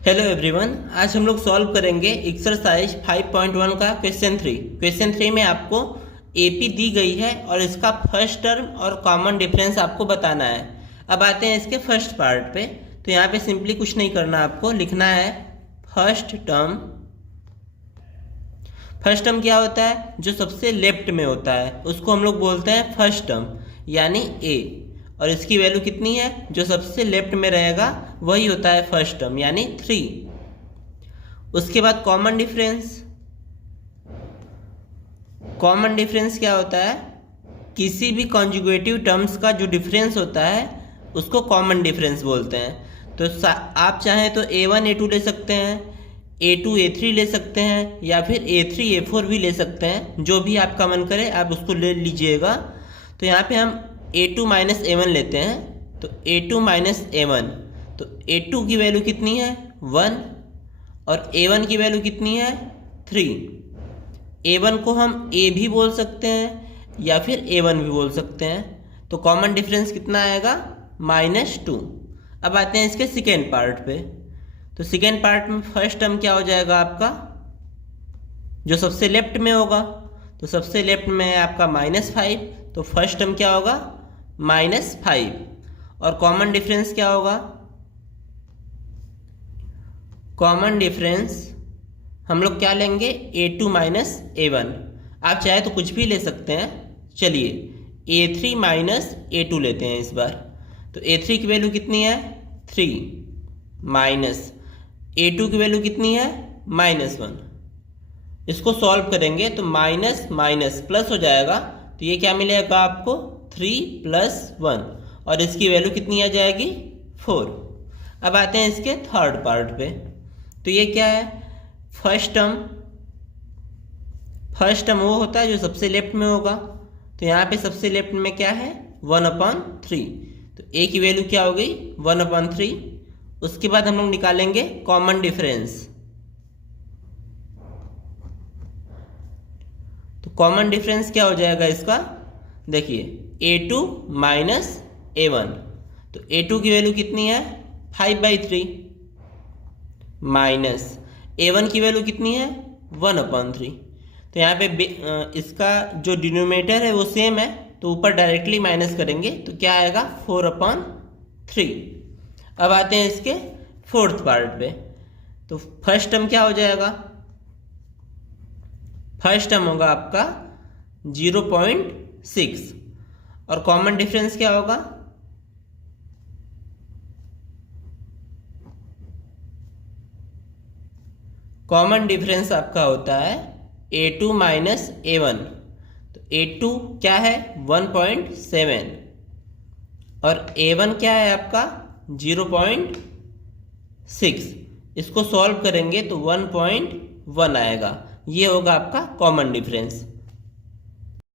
Hello everyone, आज हम लोग सॉल्व करेंगे एक्सरसाइज 5.1 का क्वेश्चन थ्री में आपको एपी दी गई है और इसका फर्स्ट टर्म और कॉमन डिफरेंस आपको बताना है। अब आते हैं इसके फर्स्ट पार्ट पे। तो यहाँ पे सिंपली कुछ नहीं करना, आपको लिखना है फर्स्ट टर्म। फर्स्ट टर्म क्या होता है? जो सबसे लेफ्ट में होता है उसको हम लोग बोलते हैं फर्स्ट टर्म, यानी ए। और इसकी वैल्यू कितनी है? जो सबसे लेफ्ट में रहेगा वही होता है फर्स्ट टर्म, यानी 3। उसके बाद कॉमन डिफरेंस। कॉमन डिफरेंस क्या होता है? किसी भी कॉन्जुगेटिव टर्म्स का जो डिफरेंस होता है उसको कॉमन डिफरेंस बोलते हैं। तो आप चाहें तो A1 A2 ले सकते हैं, A2 A3 ले सकते हैं, या फिर A3 A4 भी ले सकते हैं। जो भी आपका मन करे आप उसको ले लीजिएगा। तो यहाँ पे हम A2 माइनस A1 लेते हैं। तो A2 माइनस A1, तो A2 की वैल्यू कितनी है? 1, और A1 की वैल्यू कितनी है? 3। A1 को हम A भी बोल सकते हैं या फिर A1 भी बोल सकते हैं। तो कॉमन डिफरेंस कितना आएगा? -2। अब आते हैं इसके सेकेंड पार्ट पे। तो सेकेंड पार्ट में फर्स्ट टर्म क्या हो जाएगा आपका? जो सबसे लेफ्ट में होगा, तो सबसे लेफ्ट में है आपका -5, तो फर्स्ट टर्म क्या होगा? -5। और कॉमन डिफरेंस क्या होगा? कॉमन डिफरेंस हम लोग क्या लेंगे? A2 minus A1। आप चाहे तो कुछ भी ले सकते हैं। चलिए A3 माइनस A2 लेते हैं इस बार। तो A3 की वैल्यू कितनी है? 3, माइनस A2 की वैल्यू कितनी है? -1। इसको सॉल्व करेंगे तो माइनस माइनस प्लस हो जाएगा। तो ये क्या मिलेगा आपको? 3 + 1, और इसकी वैल्यू कितनी आ जाएगी? 4। अब आते हैं इसके थर्ड पार्ट पे। तो ये क्या है? फर्स्ट टर्म वो होता है जो सबसे लेफ्ट में होगा। तो यहाँ पे सबसे लेफ्ट में क्या है? 1/3। तो ए की वैल्यू क्या हो गई? 1/3। उसके बाद हम लोग निकालेंगे कॉमन डिफरेंस। तो कॉमन डिफरेंस क्या हो जाएगा इसका? देखिए A2 माइनस A1। तो A2 की वैल्यू कितनी है? 5/3, माइनस A1 की वैल्यू कितनी है? 1/3। तो यहाँ पे इसका जो डिनोमिनेटर है वो सेम है, तो ऊपर डायरेक्टली माइनस करेंगे तो क्या आएगा? 4/3। अब आते हैं इसके फोर्थ पार्ट पे। तो फर्स्ट टर्म क्या हो जाएगा? फर्स्ट टर्म होगा आपका 0.6, और कॉमन डिफरेंस क्या होगा? कॉमन डिफरेंस आपका होता है A2 माइनस A1। तो A2 क्या है? 1.7, और A1 क्या है आपका? 0.6। इसको सॉल्व करेंगे तो 1.1 आएगा। ये होगा आपका कॉमन डिफरेंस।